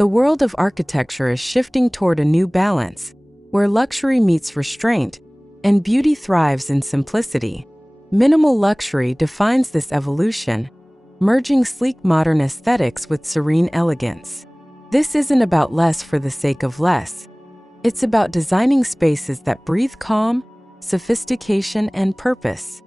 The world of architecture is shifting toward a new balance, where luxury meets restraint and beauty thrives in simplicity. Minimal luxury defines this evolution, merging sleek modern aesthetics with serene elegance. This isn't about less for the sake of less. It's about designing spaces that breathe calm, sophistication, and purpose.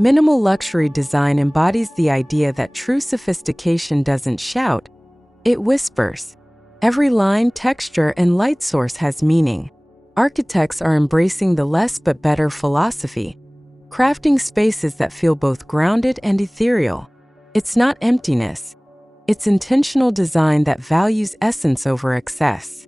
Minimal luxury design embodies the idea that true sophistication doesn't shout, it whispers. Every line, texture, and light source has meaning. Architects are embracing the less but better philosophy, crafting spaces that feel both grounded and ethereal. It's not emptiness, it's intentional design that values essence over excess.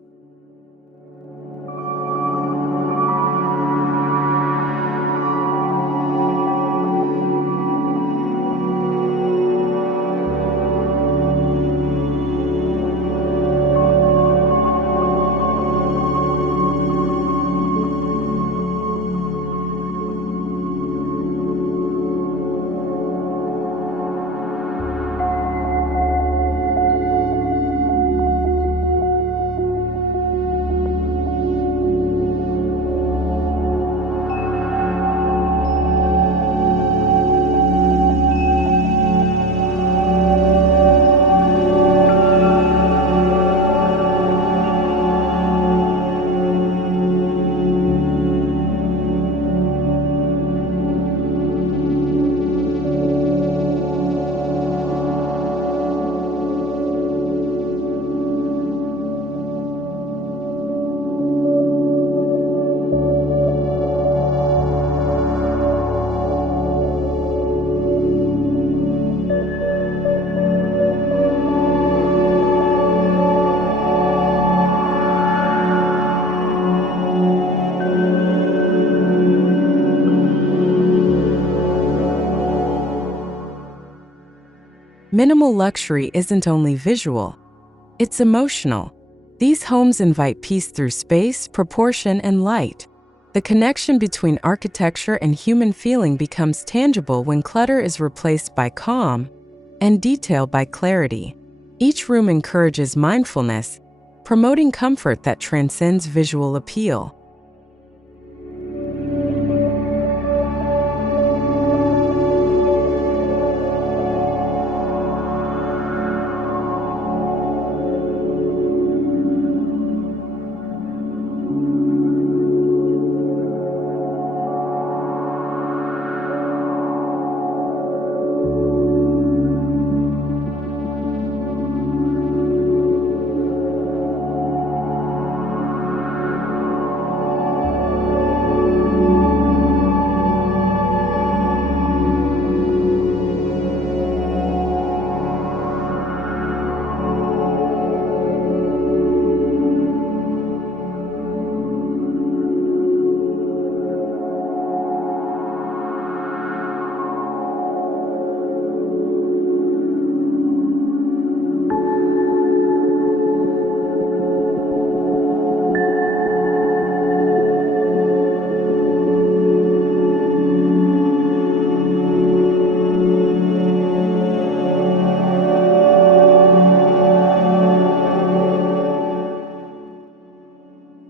Minimal luxury isn't only visual, it's emotional. These homes invite peace through space, proportion, and light. The connection between architecture and human feeling becomes tangible when clutter is replaced by calm and detail by clarity. Each room encourages mindfulness, promoting comfort that transcends visual appeal.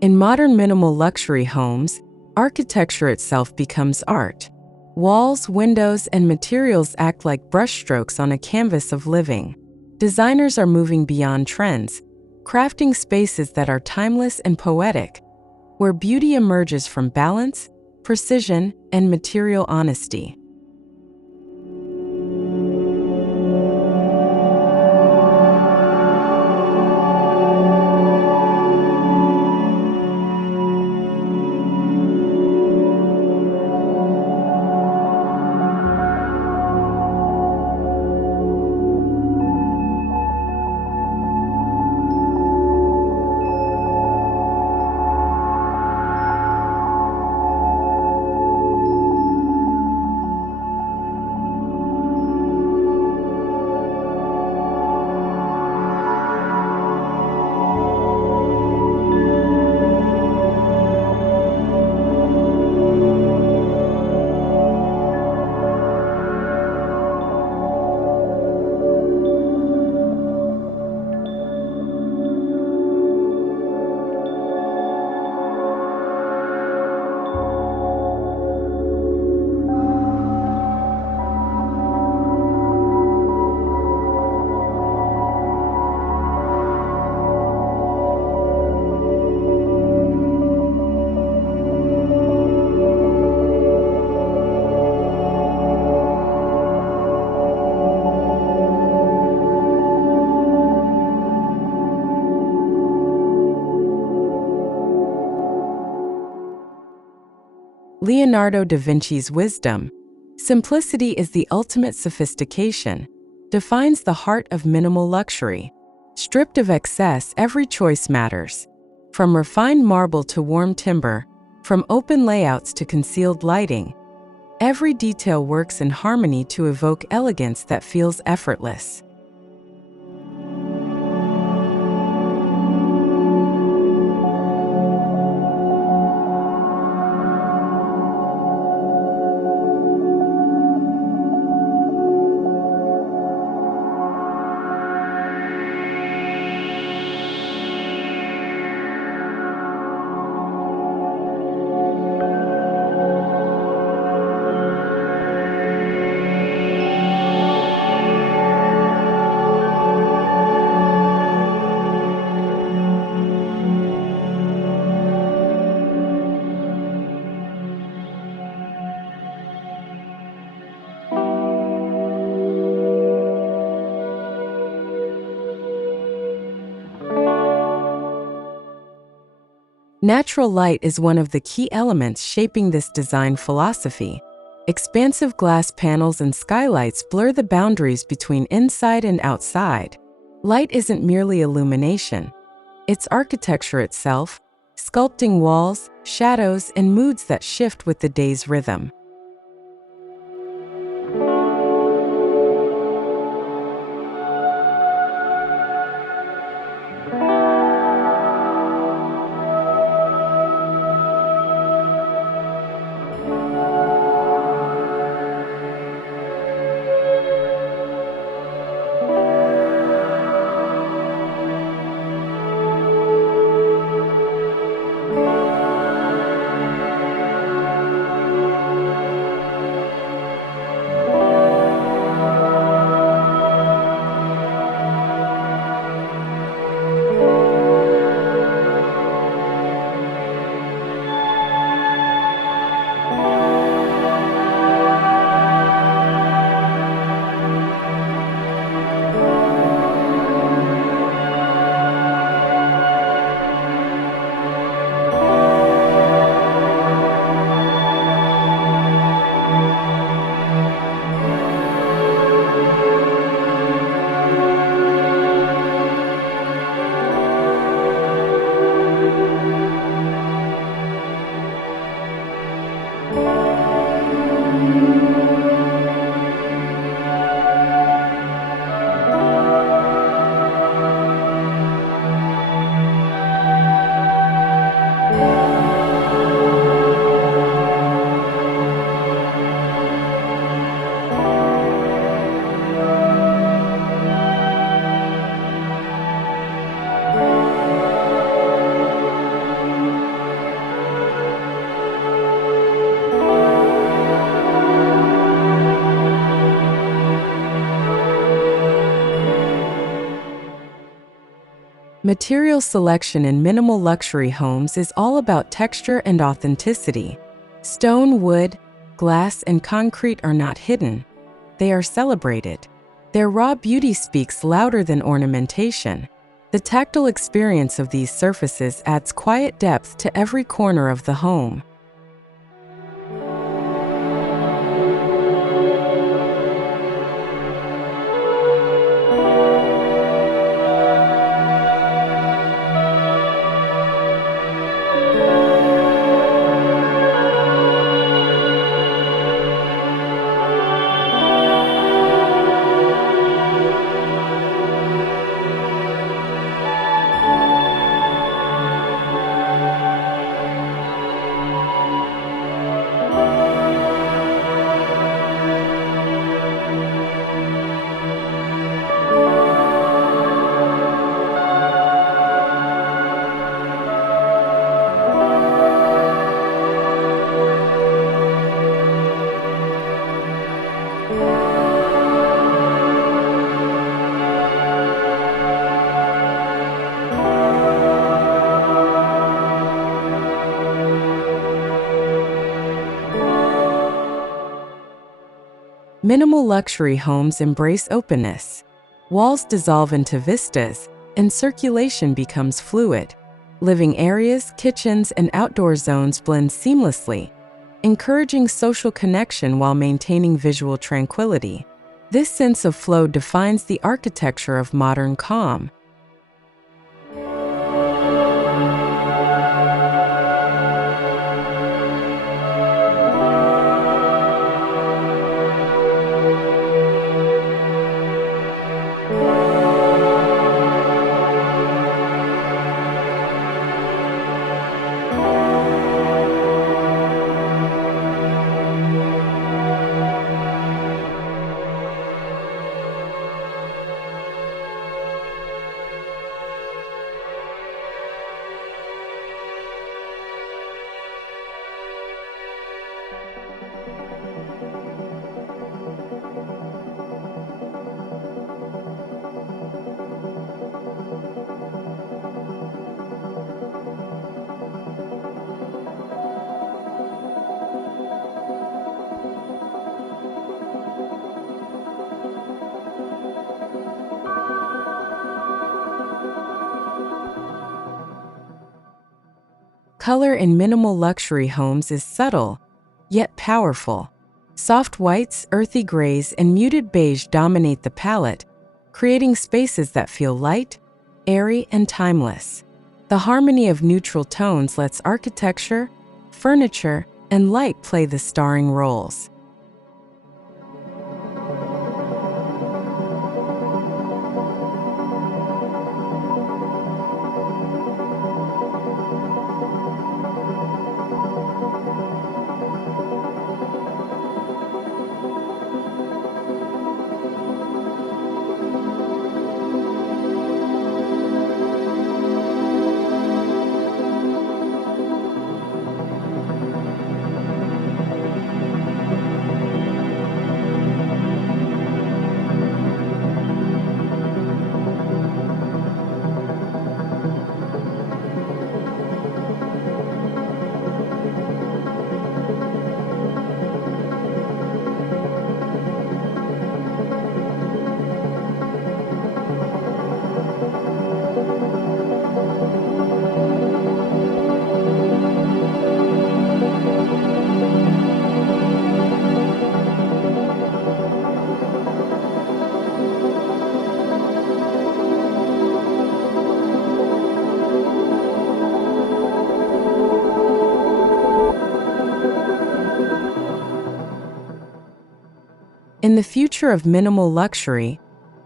In modern minimal luxury homes, architecture itself becomes art. Walls, windows, and materials act like brushstrokes on a canvas of living. Designers are moving beyond trends, crafting spaces that are timeless and poetic, where beauty emerges from balance, precision, and material honesty. Leonardo da Vinci's wisdom, "Simplicity is the ultimate sophistication," defines the heart of minimal luxury. Stripped of excess, every choice matters. From refined marble to warm timber, from open layouts to concealed lighting, every detail works in harmony to evoke elegance that feels effortless. Natural light is one of the key elements shaping this design philosophy. Expansive glass panels and skylights blur the boundaries between inside and outside. Light isn't merely illumination, it's architecture itself, sculpting walls, shadows, and moods that shift with the day's rhythm. Material selection in minimal luxury homes is all about texture and authenticity. Stone, wood, glass, and concrete are not hidden. They are celebrated. Their raw beauty speaks louder than ornamentation. The tactile experience of these surfaces adds quiet depth to every corner of the home. Minimal luxury homes embrace openness. Walls dissolve into vistas, and circulation becomes fluid. Living areas, kitchens, and outdoor zones blend seamlessly, encouraging social connection while maintaining visual tranquility. This sense of flow defines the architecture of modern calm. Color in minimal luxury homes is subtle, yet powerful. Soft whites, earthy grays, and muted beige dominate the palette, creating spaces that feel light, airy, and timeless. The harmony of neutral tones lets architecture, furniture, and light play the starring roles. In the future of minimal luxury,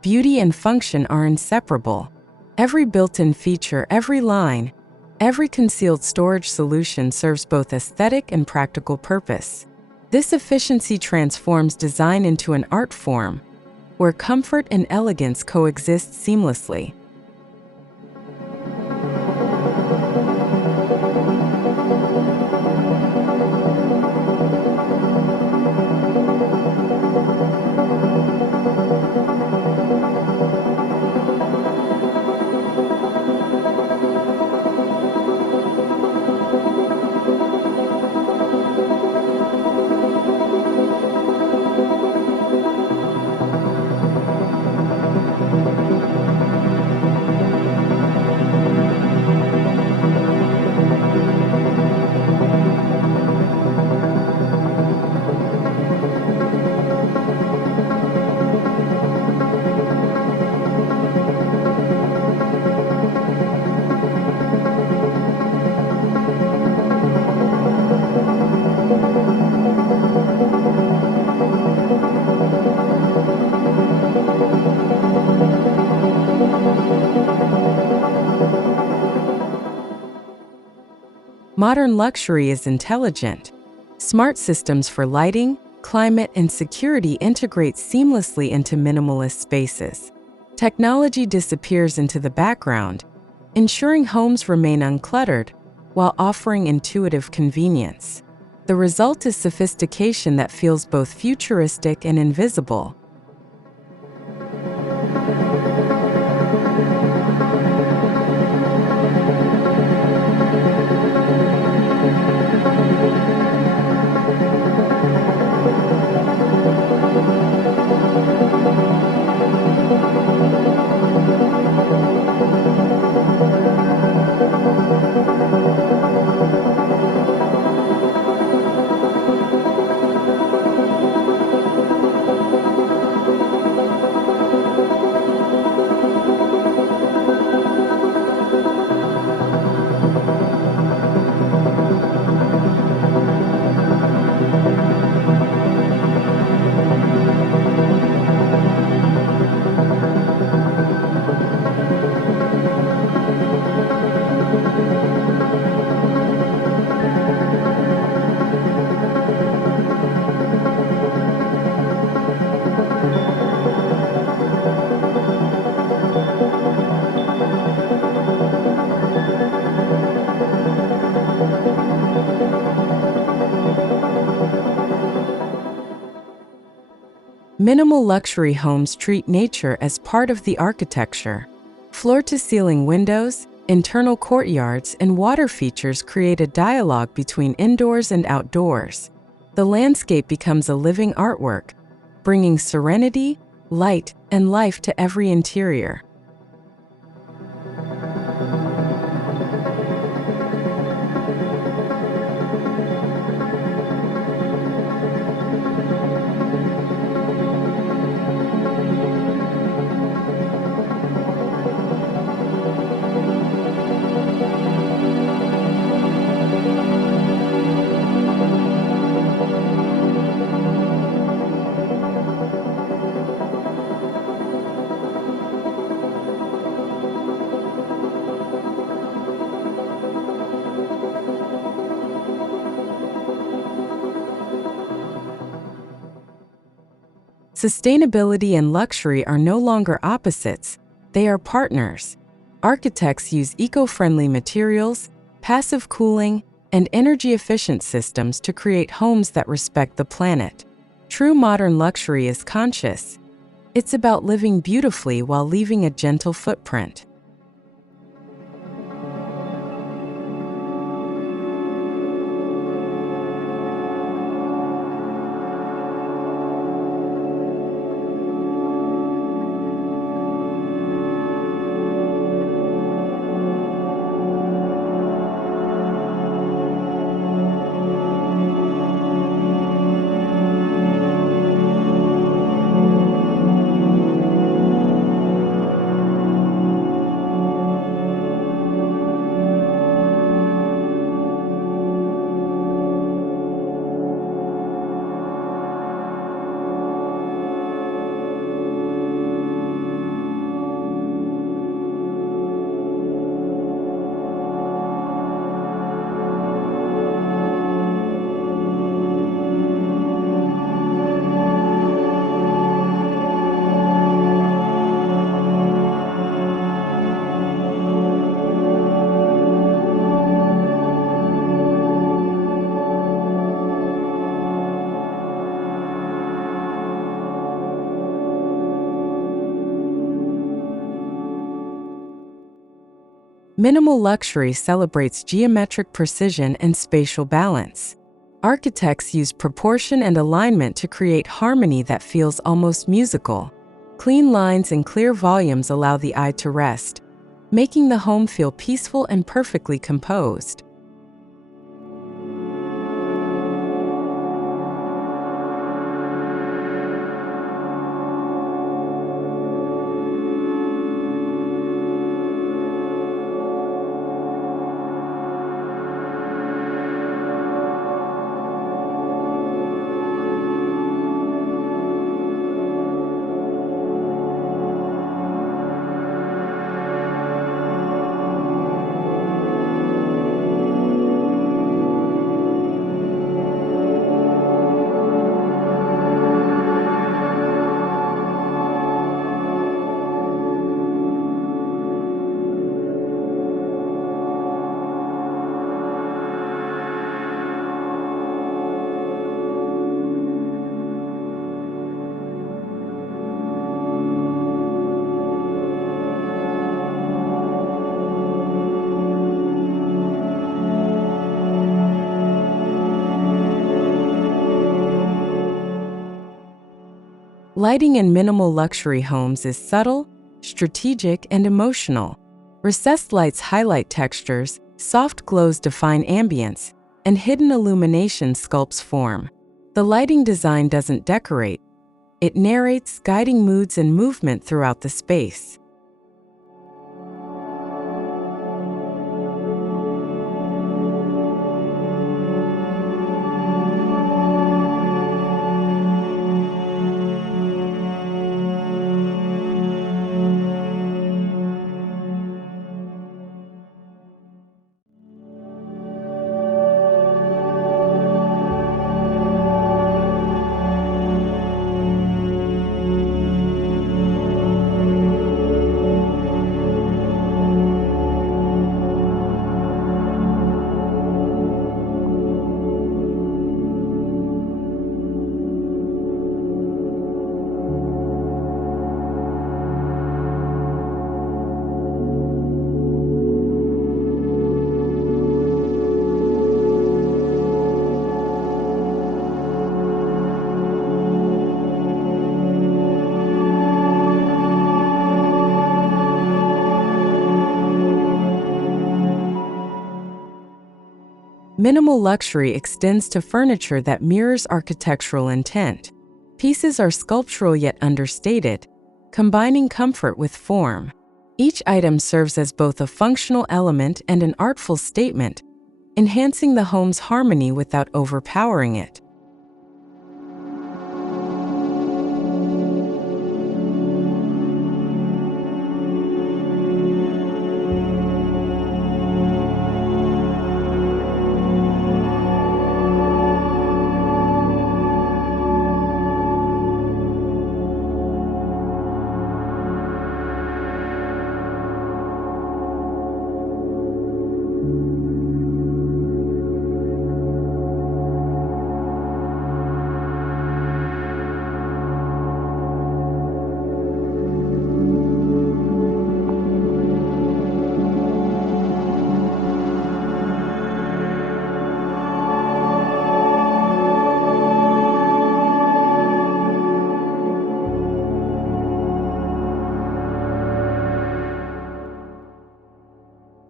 beauty and function are inseparable. Every built-in feature, every line, every concealed storage solution serves both aesthetic and practical purpose. This efficiency transforms design into an art form, where comfort and elegance coexist seamlessly. Modern luxury is intelligent. Smart systems for lighting, climate, and security integrate seamlessly into minimalist spaces. Technology disappears into the background, ensuring homes remain uncluttered while offering intuitive convenience. The result is sophistication that feels both futuristic and invisible. Minimal luxury homes treat nature as part of the architecture. Floor-to-ceiling windows, internal courtyards, and water features create a dialogue between indoors and outdoors. The landscape becomes a living artwork, bringing serenity, light, and life to every interior. Sustainability and luxury are no longer opposites, they are partners. Architects use eco-friendly materials, passive cooling, and energy-efficient systems to create homes that respect the planet. True modern luxury is conscious. It's about living beautifully while leaving a gentle footprint. Minimal luxury celebrates geometric precision and spatial balance. Architects use proportion and alignment to create harmony that feels almost musical. Clean lines and clear volumes allow the eye to rest, making the home feel peaceful and perfectly composed. Lighting in minimal luxury homes is subtle, strategic, and emotional. Recessed lights highlight textures, soft glows define ambience, and hidden illumination sculpts form. The lighting design doesn't decorate, it narrates, guiding moods and movement throughout the space. Minimal luxury extends to furniture that mirrors architectural intent. Pieces are sculptural yet understated, combining comfort with form. Each item serves as both a functional element and an artful statement, enhancing the home's harmony without overpowering it.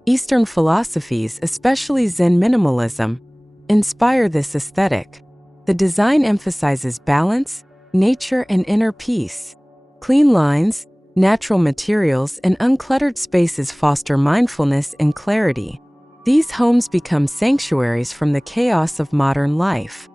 Eastern philosophies, especially Zen minimalism, inspire this aesthetic. The design emphasizes balance, nature, and inner peace. Clean lines, natural materials, and uncluttered spaces foster mindfulness and clarity. These homes become sanctuaries from the chaos of modern life.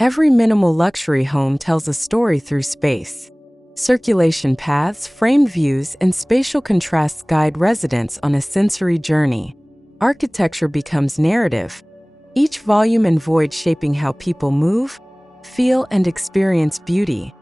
Every minimal luxury home tells a story through space. Circulation paths, framed views, and spatial contrasts guide residents on a sensory journey. Architecture becomes narrative, each volume and void shaping how people move, feel, and experience beauty.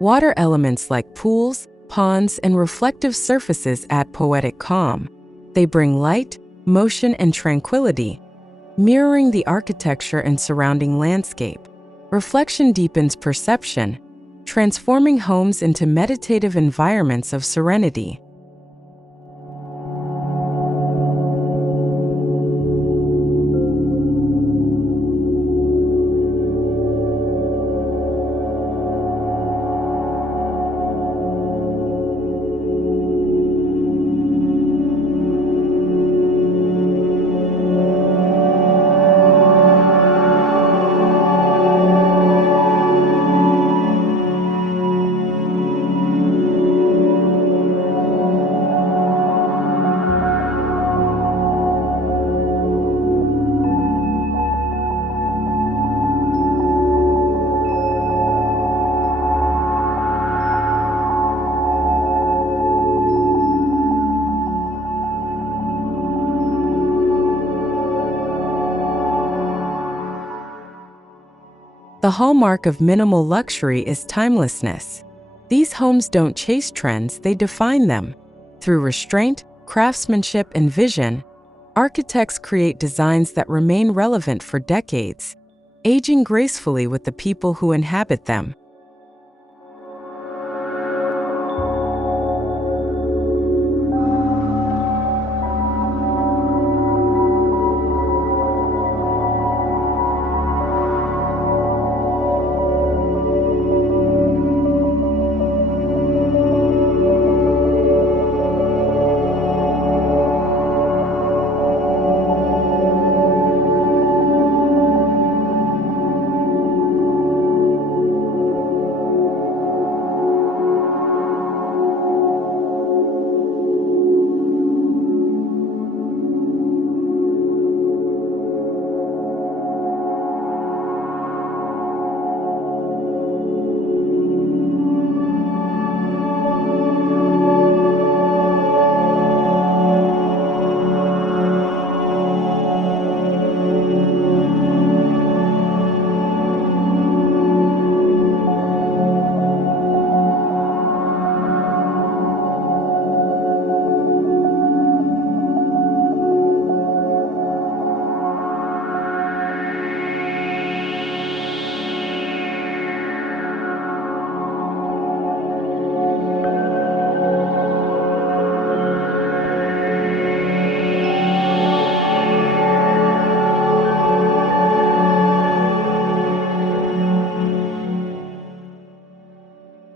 Water elements like pools, ponds, and reflective surfaces add poetic calm. They bring light, motion, and tranquility, mirroring the architecture and surrounding landscape. Reflection deepens perception, transforming homes into meditative environments of serenity. The hallmark of minimal luxury is timelessness. These homes don't chase trends, they define them. Through restraint, craftsmanship, and vision, architects create designs that remain relevant for decades, aging gracefully with the people who inhabit them.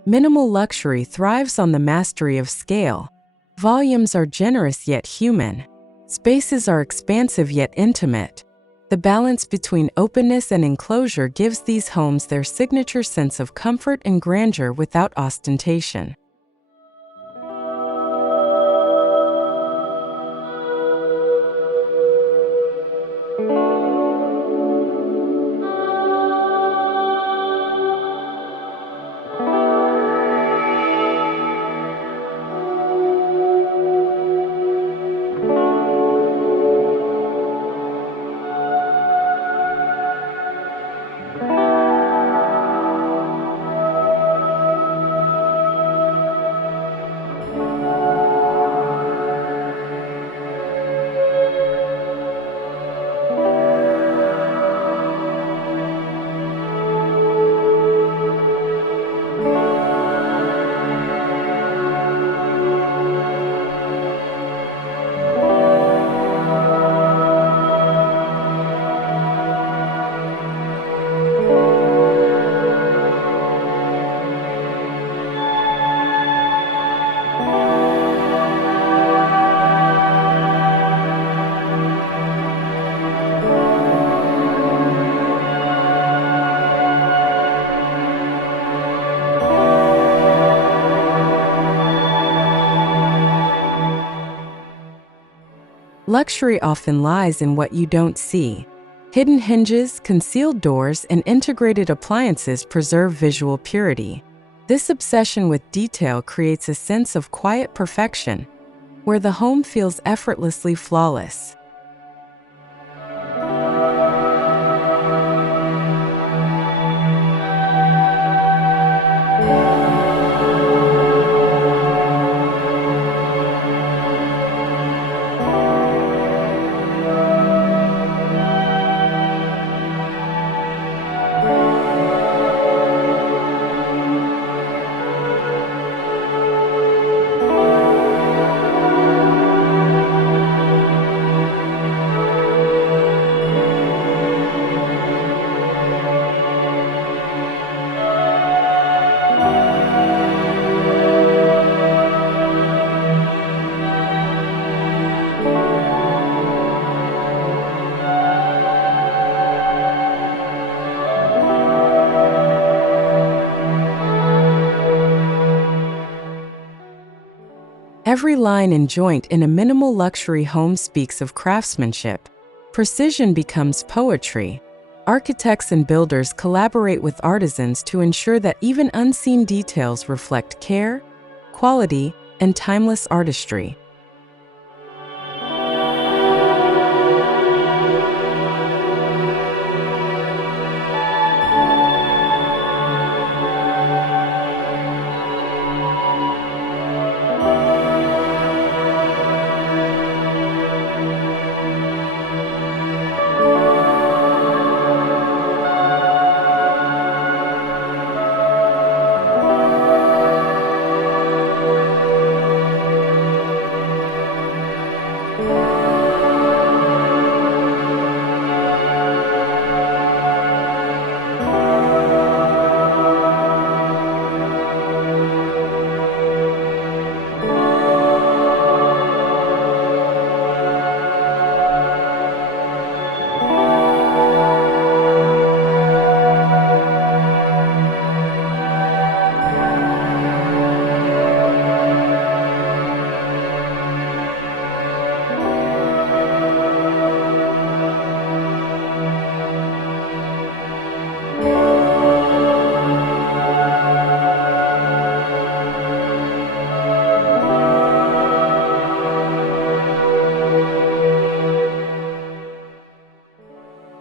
Minimal luxury thrives on the mastery of scale. Volumes are generous yet human. Spaces are expansive yet intimate. The balance between openness and enclosure gives these homes their signature sense of comfort and grandeur without ostentation. Luxury often lies in what you don't see. Hidden hinges, concealed doors, and integrated appliances preserve visual purity. This obsession with detail creates a sense of quiet perfection, where the home feels effortlessly flawless. Every line and joint in a minimal luxury home speaks of craftsmanship. Precision becomes poetry. Architects and builders collaborate with artisans to ensure that even unseen details reflect care, quality, and timeless artistry.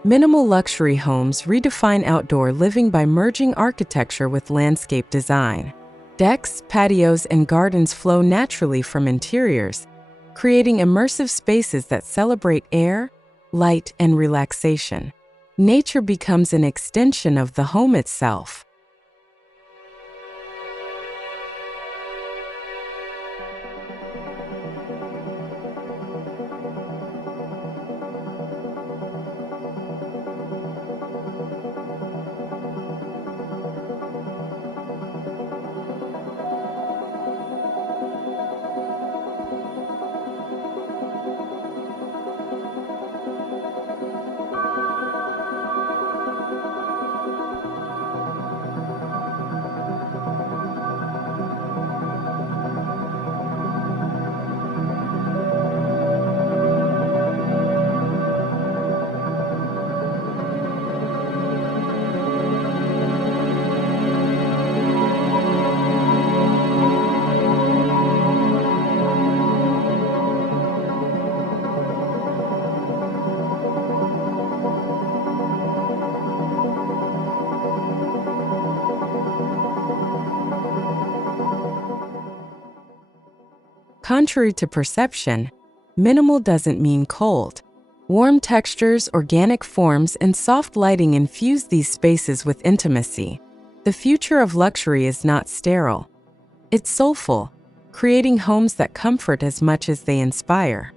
Minimal luxury homes redefine outdoor living by merging architecture with landscape design. Decks, patios, and gardens flow naturally from interiors, creating immersive spaces that celebrate air, light, and relaxation. Nature becomes an extension of the home itself. Contrary to perception, minimal doesn't mean cold. Warm textures, organic forms, and soft lighting infuse these spaces with intimacy. The future of luxury is not sterile. It's soulful, creating homes that comfort as much as they inspire.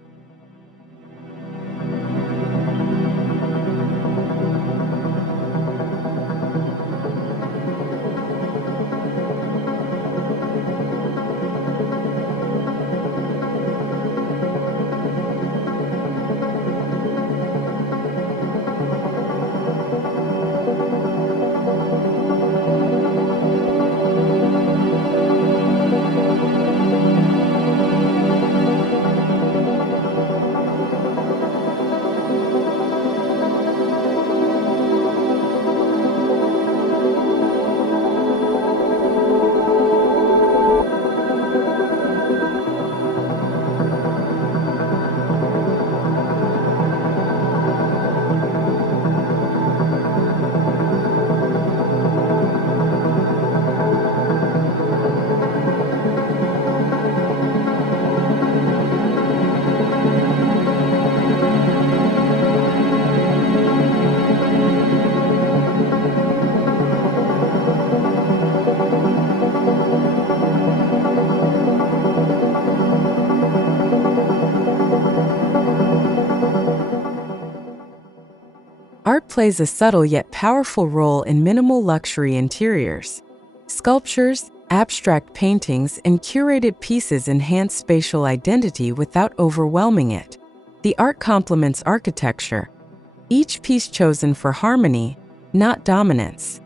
Art plays a subtle yet powerful role in minimal luxury interiors. Sculptures, abstract paintings, and curated pieces enhance spatial identity without overwhelming it. The art complements architecture, each piece chosen for harmony, not dominance.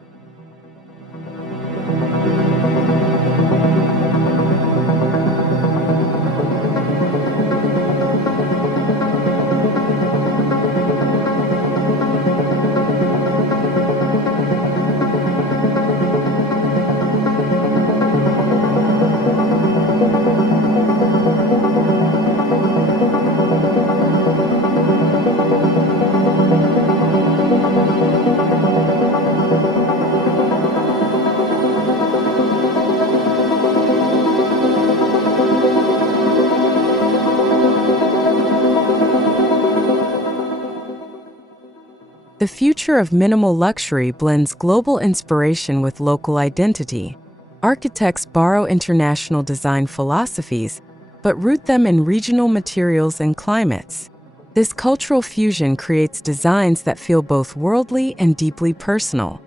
The future of minimal luxury blends global inspiration with local identity. Architects borrow international design philosophies, but root them in regional materials and climates. This cultural fusion creates designs that feel both worldly and deeply personal.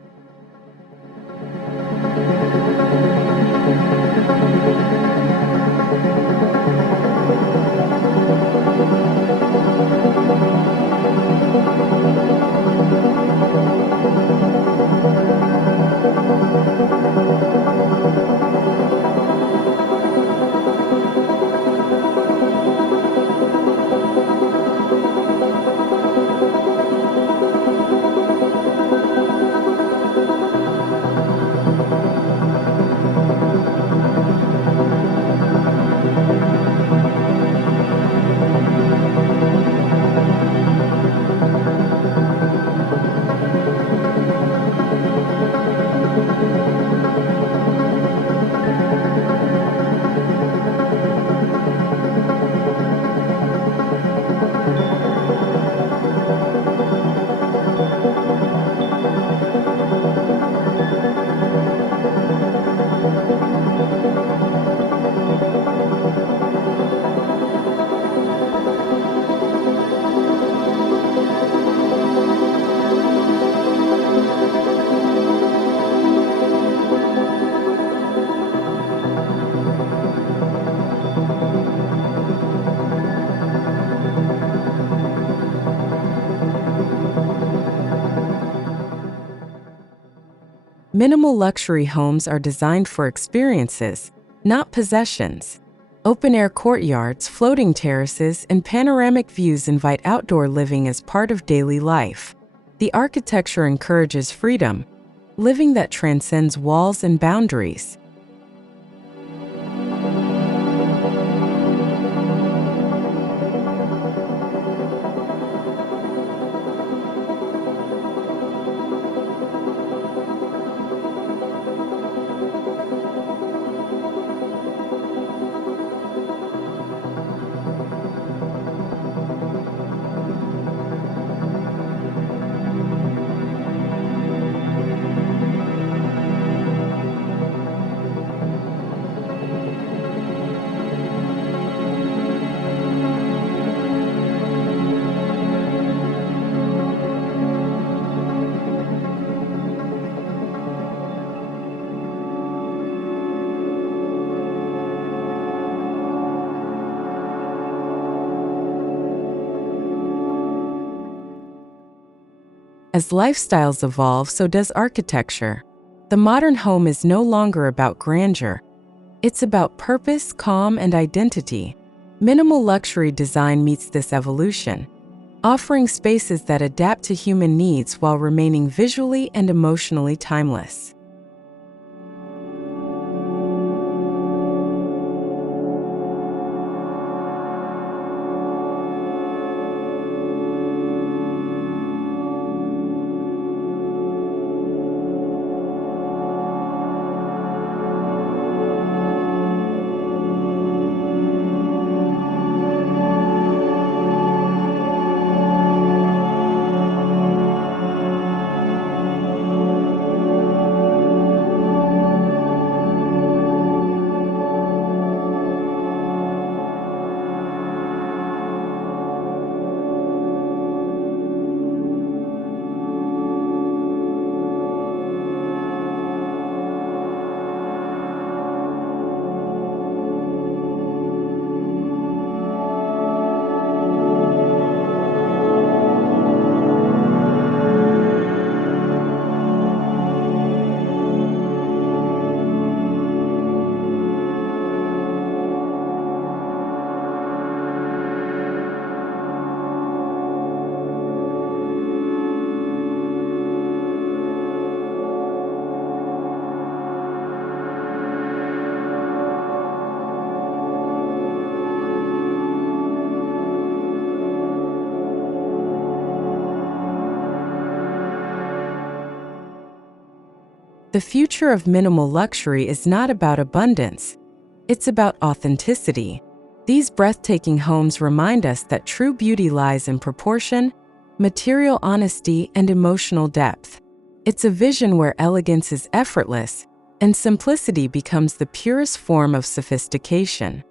Minimal luxury homes are designed for experiences, not possessions. Open-air courtyards, floating terraces, and panoramic views invite outdoor living as part of daily life. The architecture encourages freedom, living that transcends walls and boundaries. As lifestyles evolve, so does architecture. The modern home is no longer about grandeur. It's about purpose, calm, and identity. Minimal luxury design meets this evolution, offering spaces that adapt to human needs while remaining visually and emotionally timeless. The future of minimal luxury is not about abundance. It's about authenticity. These breathtaking homes remind us that true beauty lies in proportion, material honesty, and emotional depth. It's a vision where elegance is effortless and simplicity becomes the purest form of sophistication.